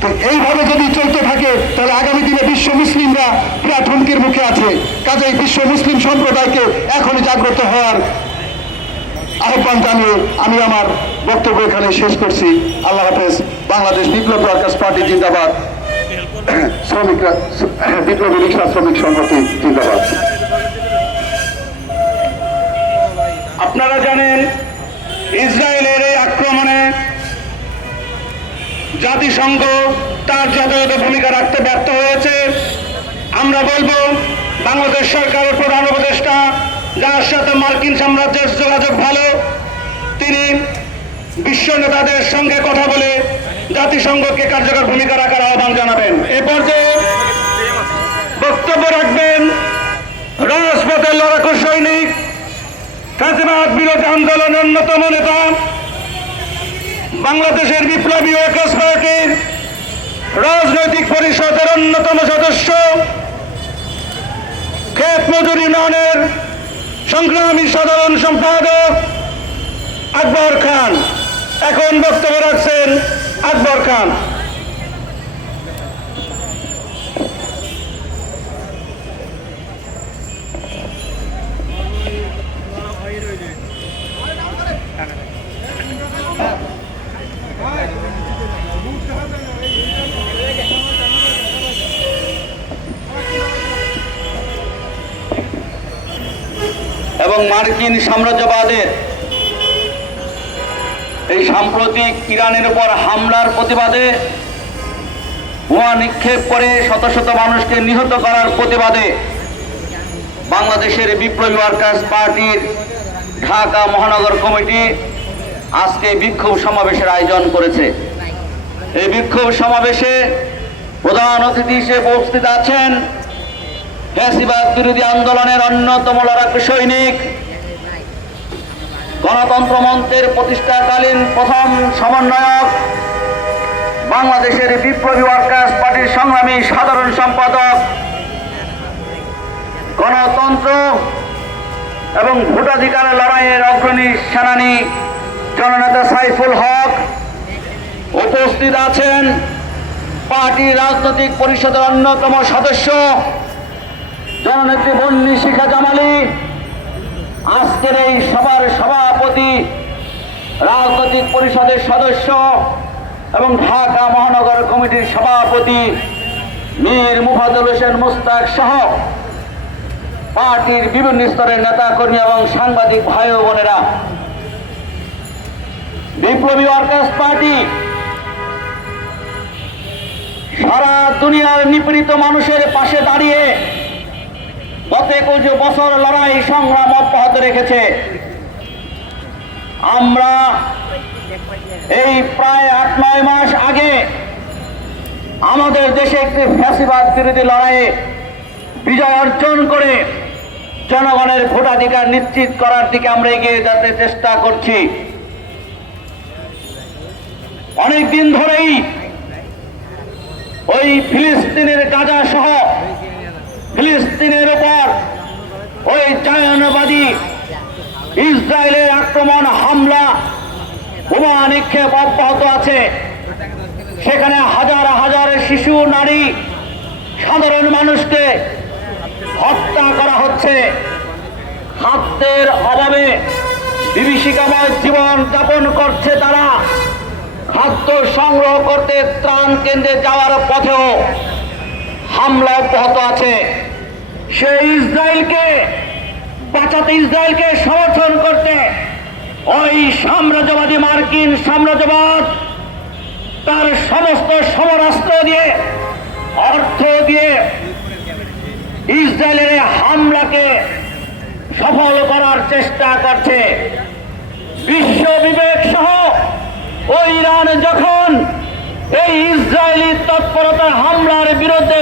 তো এইভাবে যদি চলতে থাকে, তাহলে আগামী দিনে বিশ্ব মুসলিমরা বিরাট হুমকির মুখে আছে। কাজেই বিশ্ব মুসলিম সম্প্রদায়কে এখনই জাগ্রত হওয়ার আহ্বান জানিয়ে আমি আমার বক্তব্য এখানে শেষ করছি। আল্লাহ হাফেজ, বাংলাদেশ বিপ্লব ওয়ার্কার্স পার্টি জিন্দাবাদ। শ্রমিকরা, বিপ্লবী রিক্সা শ্রমিক সংহতি জিন্দাবাদ। আপনারা জানেন ইসরায়েলের জাতিসংঘ তার যথাযথ ভূমিকা রাখতে ব্যর্থ হয়েছে। আমরা বলব, বাংলাদেশ সরকারের প্রধান উপদেষ্টা, যার সাথে মার্কিন সাম্রাজ্যের যোগাযোগ ভালো, তিনি বিশ্ব নেতাদের সঙ্গে কথা বলে জাতিসংঘকে কার্যকর ভূমিকা রাখার আহ্বান জানাবেন। এ পর্যায়ে বক্তব্য রাখবেন রাজপথের লড়াকু সৈনিক, ফ্যাসিবাদ বিরোধী আন্দোলনের অন্যতম নেতা বাংলাদেশের বিপ্লবী ওয়ার্কার্স পার্টির রাজনৈতিক পরিষদের অন্যতম সদস্য ক্ষেত মজুরি ইউনিয়নের সংগ্রামী সাধারণ সম্পাদক আকবর খান। এখন বক্তব্য রাখছেন আকবর খান। এবং মার্কিন সাম্রাজ্যবাদের এই সাম্প্রতিক ইরানের উপর হামলার প্রতিবাদে বোমা নিক্ষেপ করে শত শত মানুষকে নিহত করার প্রতিবাদে বাংলাদেশের বিপ্লবী ওয়ার্কার্স পার্টির ঢাকা মহানগর কমিটি আজকে বিক্ষোভ সমাবেশের আয়োজন করেছে। এই বিক্ষোভ সমাবেশে প্রধান অতিথি হিসেবে উপস্থিত আছেন ফ্যাসিবাদ বিরোধী আন্দোলনের অন্যতম লড়াকু সৈনিক। গণতন্ত্র মঞ্চের প্রতিষ্ঠাকালীন প্রথম সমন্বয়ক বাংলাদেশের বিপ্লবী ওয়ার্কার্স পার্টির সংগ্রামী সাধারণ সম্পাদক, গণতন্ত্র এবং ভোটাধিকারের লড়াইয়ের অগ্রণী সেনানী জননেতা সাইফুল হক উপস্থিত আছেন। পার্টি রাজনৈতিক পরিষদের অন্যতম সদস্য জননেত্রী বন্নি শিখা জামালি, আজকের এই সভার সভাপতি, রাজনৈতিক পরিষদের সদস্য এবং ঢাকা মহানগর কমিটির সভাপতি মীর মুফাদুল হোসেন মুস্তাক সহ পার্টির বিভিন্ন স্তরের নেতা কর্মী এবং সাংবাদিক ভাই বোনেরা। বিপ্লবী ওয়ার্কার্স পার্টি, সারা দুনিয়ার নিপীড়িত মানুষের পাশে দাঁড়িয়ে গত একুশ বছর লড়াই সংগ্রাম অব্যাহত রেখেছে, আমরা এই প্রায় আট, নয় মাস আগে আমাদের দেশে একটি ফ্যাসিবাদ বিরোধী লড়াইয়ে বিজয় অর্জন করে জনগণের ভোটাধিকার নিশ্চিত করার দিকে আমরা এগিয়ে যেতে চেষ্টা করছি। অনেক দিন ধরেই ওই ফিলিস্তিনের গাজা সহ ফিলিস্তিনের উপর ওই জায়নবাদী ইসরায়েলের আক্রমণ হামলা বোমা নিক্ষেপ অব্যাহত আছে। সেখানে হাজার হাজার শিশু, নারী, সাধারণ মানুষকে হত্যা করা হচ্ছে। খাদ্যের অভাবে বিভীষিকাময় জীবন যাপন করছে তারা। খাদ্য সংগ্রহ করতে ত্রাণ কেন্দ্রে যাওয়ার পথেও হামলা অব্যাহত আছে। সেই ইসরায়েলকে বাঁচাতে ইসরায়েলকে সমর্থন করতে ওই সাম্রাজ্যবাদী মার্কিন সাম্রাজ্যবাদ তার সমস্ত সমরাস্ত্র দিয়ে, অর্থ দিয়ে ইসরায়েলের হামলাকে সফল করার চেষ্টা করছে। বিশ্ব বিবেক সহ ওই ইরান যখন এই ইসরায়েলি তৎপরতা হামলার বিরুদ্ধে